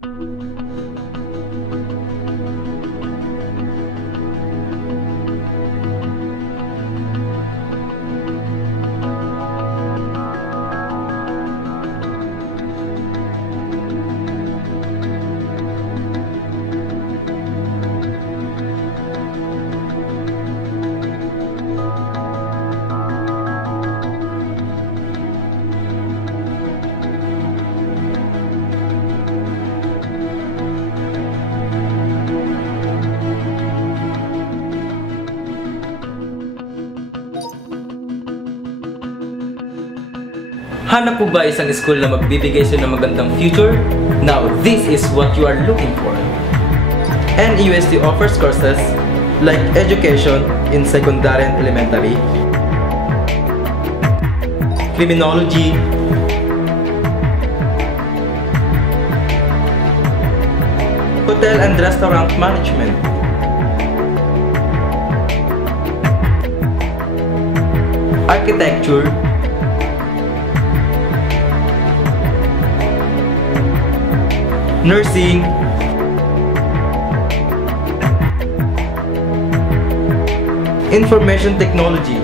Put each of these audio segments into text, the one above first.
Hanap po ba isang school na magbibigay sa ng magandang future? Now, this is what you are looking for. NEUST offers courses like education in secondary and elementary, criminology, hotel and restaurant management, architecture, nursing, information technology,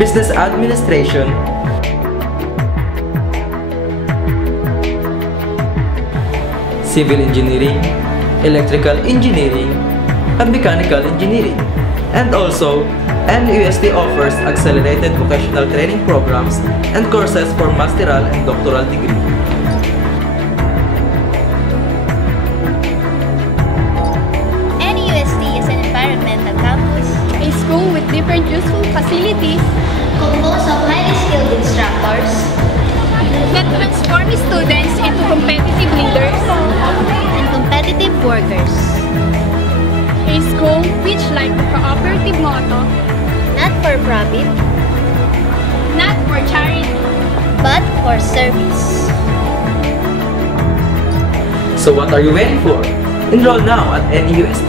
business administration, civil engineering, electrical engineering, and mechanical engineering. And also, NEUST offers accelerated vocational training programs and courses for masteral and doctoral degree. NEUST is an environmental campus, a school with different useful facilities composed of highly skilled instructors that transform students into competitive leaders and competitive workers. A school which, like the cooperative motto, not for profit, not for charity, but for service. So what are you waiting for? Enroll now at NEUST.